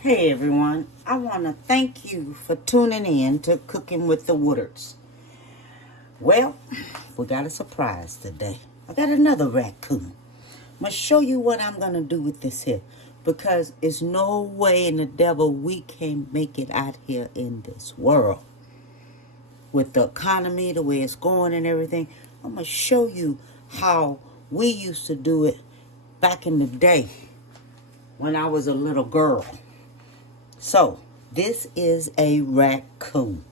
Hey everyone, I want to thank you for tuning in to Cooking with the Woodards. Well, we got a surprise today. I got another raccoon. I'm going to show you what I'm going to do with this here, because it's no way in the devil we can make it out here in this world. With the economy, the way it's going and everything, I'm going to show you how we used to do it back in the day when I was a little girl. So, this is a raccoon.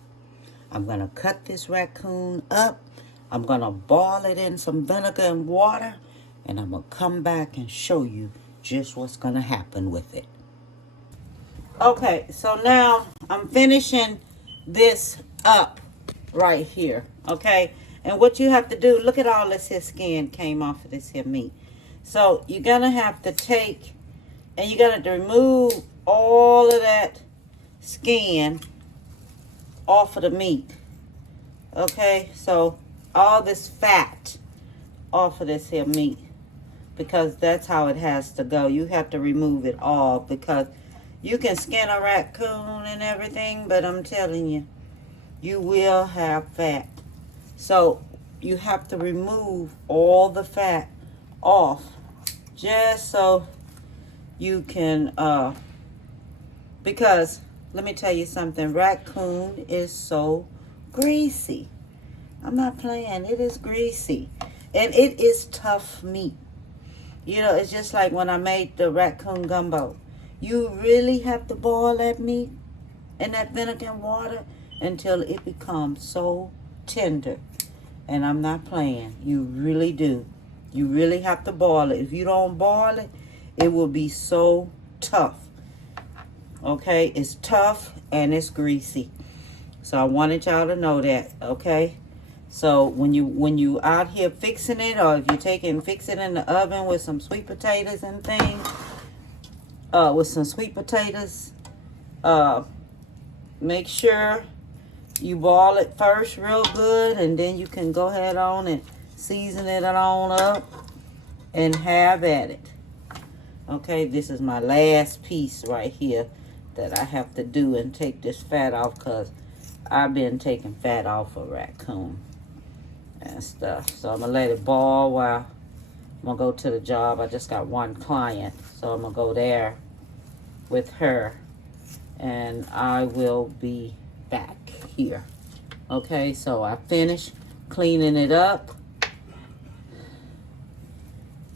I'm going to cut this raccoon up. I'm going to boil it in some vinegar and water. And I'm going to come back and show you just what's going to happen with it. Okay, so now I'm finishing this up right here. Okay, and what you have to do, look at all this here skin came off of this here meat. So, you're going to have to take and you're going to remove all of that skin off of the meat. Okay, so all this fat off of this here meat, because that's how it has to go. You have to remove it all, because you can skin a raccoon and everything, but I'm telling you, you will have fat. So you have to remove all the fat off, just so you can because let me tell you something, raccoon is so greasy. I'm not playing. It is greasy, and it is tough meat. You know, it's just like when I made the raccoon gumbo. You really have to boil that meat in that vinegar and water until it becomes so tender. And I'm not playing. You really do. You really have to boil it. If you don't boil it, it will be so tough. Okay, it's tough and it's greasy. So I wanted y'all to know that. Okay, so when you out here fixing it, or if you're fix it in the oven with some sweet potatoes and things, make sure you boil it first real good, and then you can go ahead on and season it on up and have at it. Okay, this is my last piece right here that I have to do and take this fat off, because I've been taking fat off of raccoon and stuff. So I'm going to let it boil while I'm going to go to the job. I just got one client, so I'm going to go there with her, and I will be back here. Okay, so I finished cleaning it up.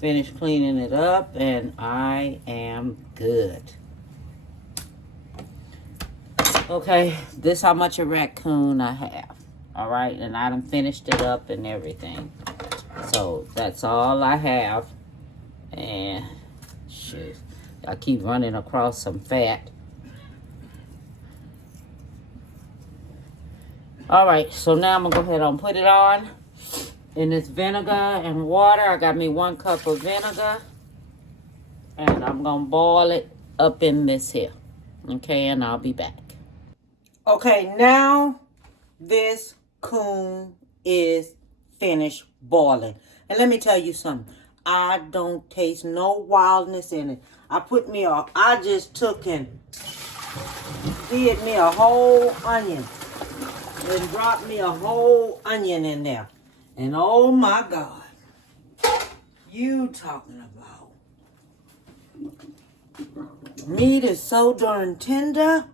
And I am good. Okay, this how much a raccoon I have. All right, and I done finished it up and everything. So that's all I have. And shit, I keep running across some fat. All right, so now I'm gonna go ahead and put it on in this vinegar and water. I got me 1 cup of vinegar, and I'm gonna boil it up in this here. Okay, and I'll be back. Okay, now this coon is finished boiling. And let me tell you something. I don't taste no wildness in it. I just took and did me a whole onion. And dropped me a whole onion in there. And oh my God. You talking about meat is so darn tender.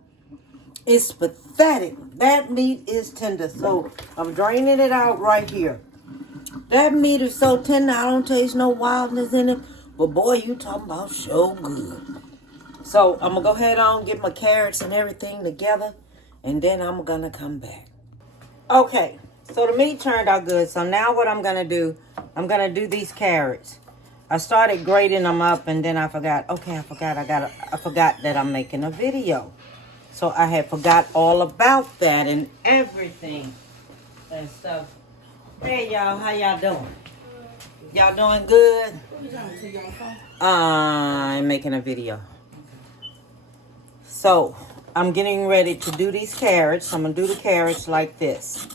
It's pathetic. That meat is tender. So I'm draining it out right here. That meat is so tender, I don't taste no wildness in it. But boy, you talking about so good. So I'm going to go ahead on, get my carrots and everything together. And then I'm going to come back. Okay, so the meat turned out good. So now what I'm going to do, I'm going to do these carrots. I started grating them up, and then I forgot. Okay, I forgot that I'm making a video. So I had forgot all about that and everything and stuff. Hey, y'all. How y'all doing? Y'all doing good? I'm making a video. So I'm getting ready to do these carrots. I'm going to do the carrots like this.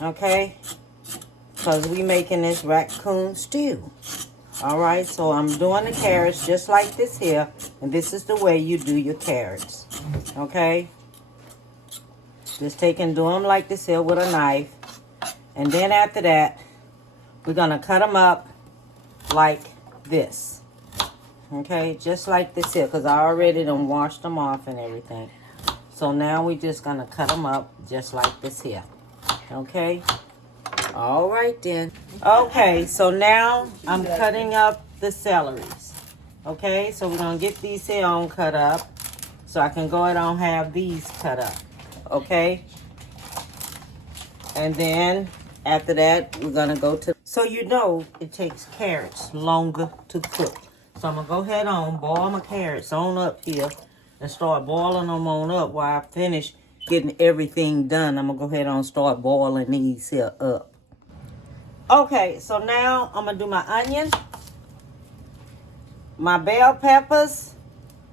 Okay? Because we making this raccoon stew. All right, so I'm doing the carrots just like this here. And this is the way you do your carrots. Okay? Just take and do them like this here with a knife. And then after that, we're going to cut them up like this. Okay? Just like this here. Because I already done washed them off and everything. So now we're just going to cut them up just like this here. Okay? All right then. Okay, so now I'm cutting up the celeries. Okay, so we're going to get these here on cut up. So I can go ahead and have these cut up. Okay? And then after that, we're going to go to... So you know it takes carrots longer to cook. So I'm going to go ahead on, boil my carrots on up here. And start boiling them on up while I finish getting everything done. I'm going to go ahead and start boiling these here up. Okay, so now I'm going to do my onion, my bell peppers,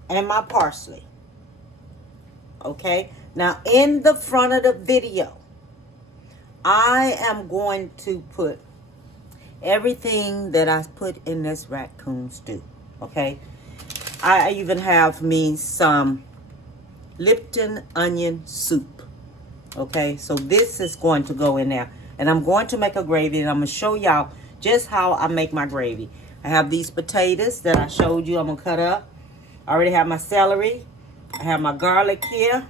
and my parsley. Okay, now in the front of the video, I am going to put everything that I put in this raccoon stew. Okay, I even have me some Lipton onion soup. Okay, so this is going to go in there. And I'm going to make a gravy, and I'm going to show y'all just how I make my gravy. I have these potatoes that I showed you I'm going to cut up. I already have my celery. I have my garlic here.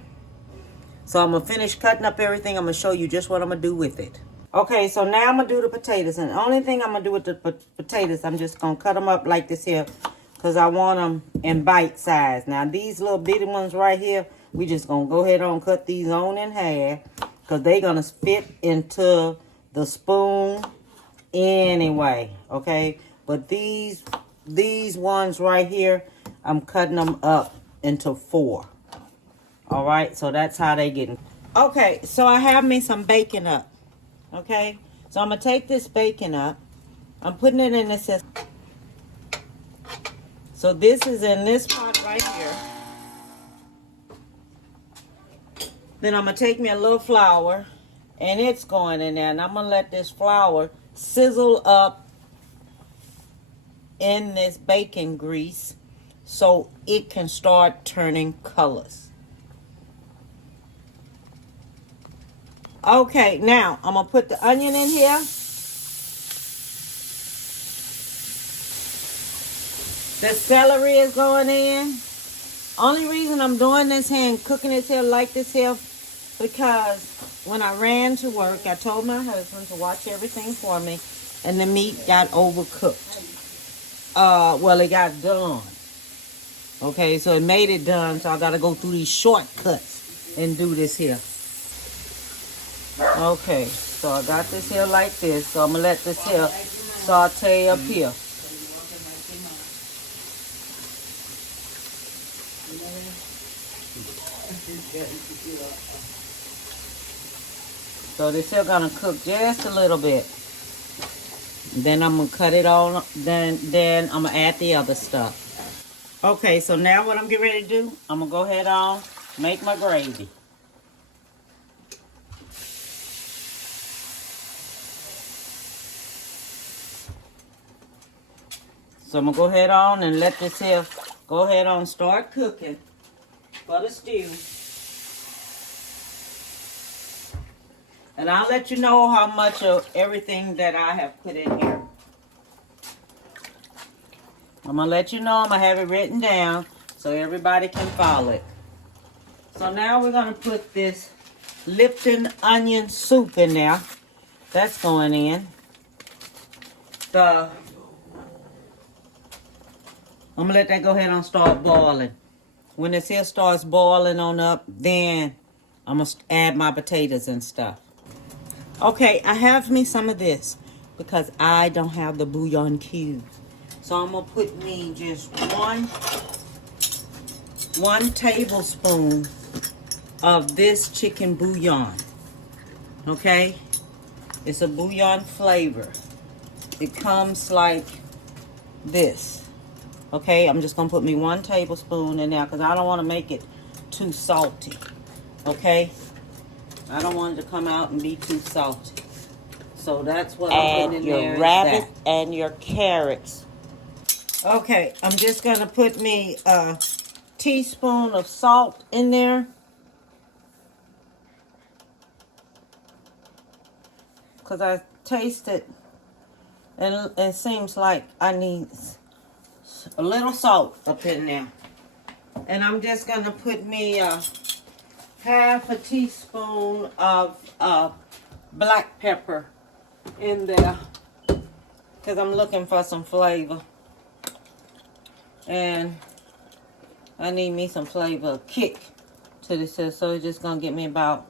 So I'm going to finish cutting up everything. I'm going to show you just what I'm going to do with it. Okay, so now I'm going to do the potatoes. And the only thing I'm going to do with the potatoes, I'm just going to cut them up like this here. Because I want them in bite size. Now, these little bitty ones right here, we just going to go ahead and cut these on in half. Because they're going to fit into the spoon anyway, okay? But these ones right here, I'm cutting them up into 4. All right, so that's how they get. Okay, so I have me some bacon up, okay? So I'm going to take this bacon up. I'm putting it in this. So this is in this pot right here. Then I'm going to take me a little flour, and it's going in there. And I'm going to let this flour sizzle up in this bacon grease so it can start turning colors. Okay, now I'm going to put the onion in here. The celery is going in. Only reason I'm doing this here and cooking this here like this here, because when I ran to work, I told my husband to watch everything for me, and the meat got overcooked. Well, it got done. Okay, so it made it done, so I got to go through these shortcuts and do this here. Okay, so I got this here like this, so I'm going to let this here saute up here. So this here gonna cook just a little bit. Then I'm gonna cut it all. Then I'm gonna add the other stuff. Okay, so now what I'm getting ready to do, I'm gonna go ahead on make my gravy. So I'm gonna go ahead on and let this here go ahead on start cooking for the stew. And I'll let you know how much of everything that I have put in here. I'm going to let you know. I'm going to have it written down so everybody can follow it. So now we're going to put this Lipton onion soup in there. That's going in. I'm going to let that go ahead and start boiling. When this here starts boiling on up, then I'm going to add my potatoes and stuff. Okay, I have me some of this because I don't have the bouillon cubes. So I'm going to put me just one tablespoon of this chicken bouillon. Okay? It's a bouillon flavor. It comes like this. Okay, I'm just going to put me 1 tablespoon in there because I don't want to make it too salty. Okay? I don't want it to come out and be too salty. So that's what I'm putting in there. Add your rabbit and your carrots Okay, I'm just going to put me a teaspoon of salt in there. Because I tasted, and it seems like I need a little salt up in there. And I'm just going to put me half a teaspoon of black pepper in there. Because I'm looking for some flavor. And I need me some flavor, kick to this. So it's just going to get me about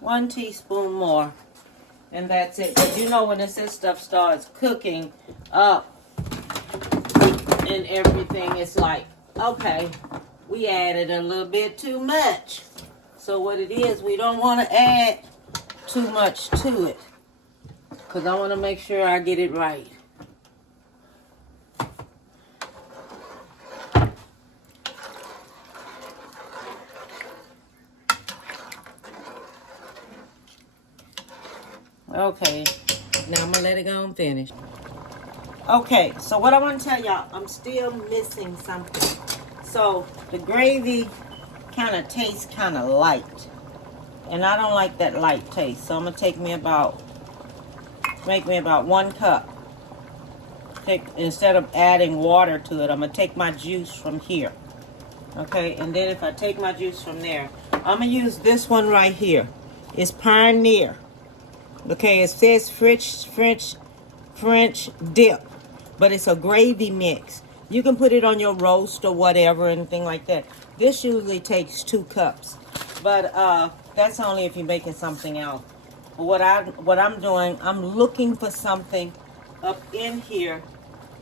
1 teaspoon more. And that's it. But you know when this stuff starts cooking up and everything, it's like, okay, we added a little bit too much. So what it is, we don't want to add too much to it. Because I want to make sure I get it right. Okay, now I'm going to let it go and finish. Okay, so what I want to tell y'all, I'm still missing something. So the gravy kind of tastes kind of light. And I don't like that light taste. So I'm going to make me about 1 cup. Instead of adding water to it, I'm going to take my juice from here. Okay, and then if I take my juice from there, I'm going to use this one right here. It's Pioneer. Okay, it says French dip, but it's a gravy mix. You can put it on your roast or whatever, anything like that. This usually takes 2 cups, but that's only if you're making something else. What I'm doing, I'm looking for something up in here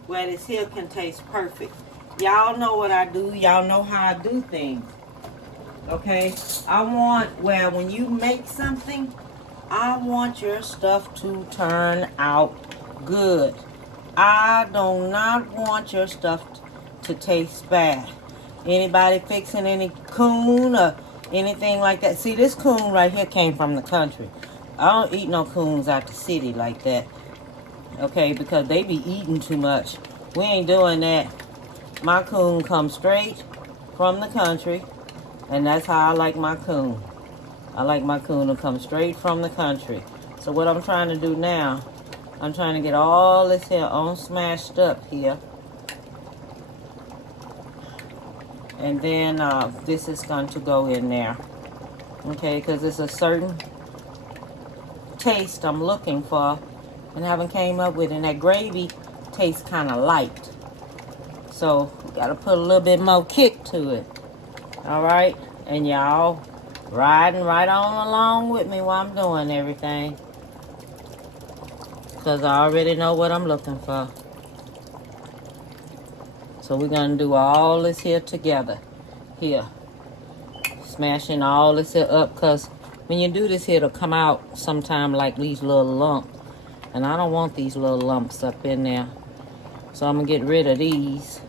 where this here can taste perfect. Y'all know what I do. Y'all know how I do things. Okay, I want where when you make something, I want your stuff to turn out good. I do not want your stuff to taste bad. Anybody fixing any coon or anything like that? See, this coon right here came from the country. I don't eat no coons out the city like that. Okay, because they be eating too much. We ain't doing that. My coon comes straight from the country, and that's how I like my coon. I like my coon to come straight from the country. So what I'm trying to do now, I'm trying to get all this here on smashed up here. And then this is going to go in there. Okay, because it's a certain taste I'm looking for and haven't came up with. And that gravy tastes kind of light. So we got to put a little bit more kick to it. All right, and y'all riding right on along with me while I'm doing everything. Because I already know what I'm looking for. So we're going to do all this here together. Here. Smashing all this here up. Because when you do this here, it'll come out sometime like these little lumps. And I don't want these little lumps up in there. So I'm going to get rid of these.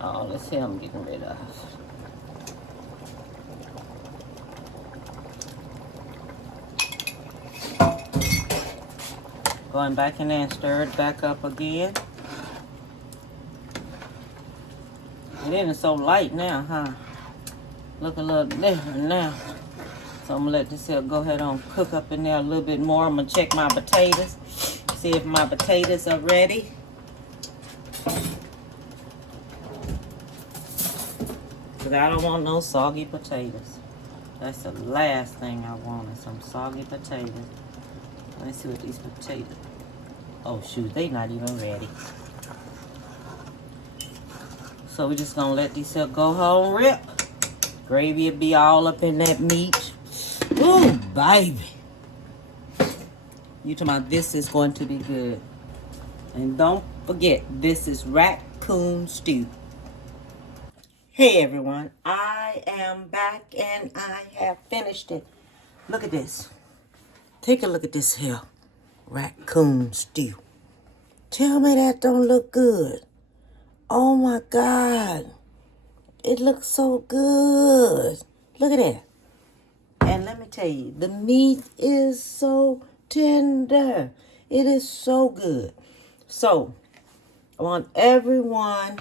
All this here I'm getting rid of. Going back in there and stir it back up again. It isn't so light now, huh? Look a little different now. So I'm going to let this here go ahead and cook up in there a little bit more. I'm going to check my potatoes. See if my potatoes are ready. Because I don't want no soggy potatoes. That's the last thing I want is some soggy potatoes. Let me see what these potatoes... Oh, shoot, they not even ready. So we're just going to let these here go home rip. Gravy will be all up in that meat. Ooh, baby. You talking about this is going to be good. And don't forget, this is Raccoon Stew. Hey everyone, I am back and I have finished it. Look at this. Take a look at this here. Raccoon Stew. Tell me that don't look good. Oh my God. It looks so good. Look at that. And let me tell you, the meat is so tender. It is so good. So, I want everyone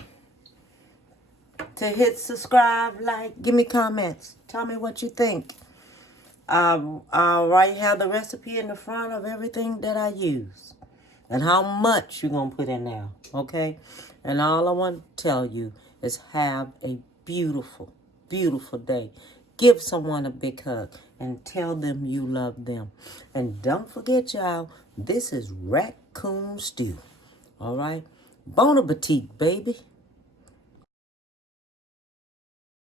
to hit subscribe, like, give me comments. Tell me what you think. I'll right have the recipe in the front of everything that I use. And how much you're going to put in there. Okay? And all I want to tell you is have a beautiful, beautiful day. Give someone a big hug and tell them you love them. And don't forget, y'all, this is Raccoon Stew. All right? Bon appetit, baby.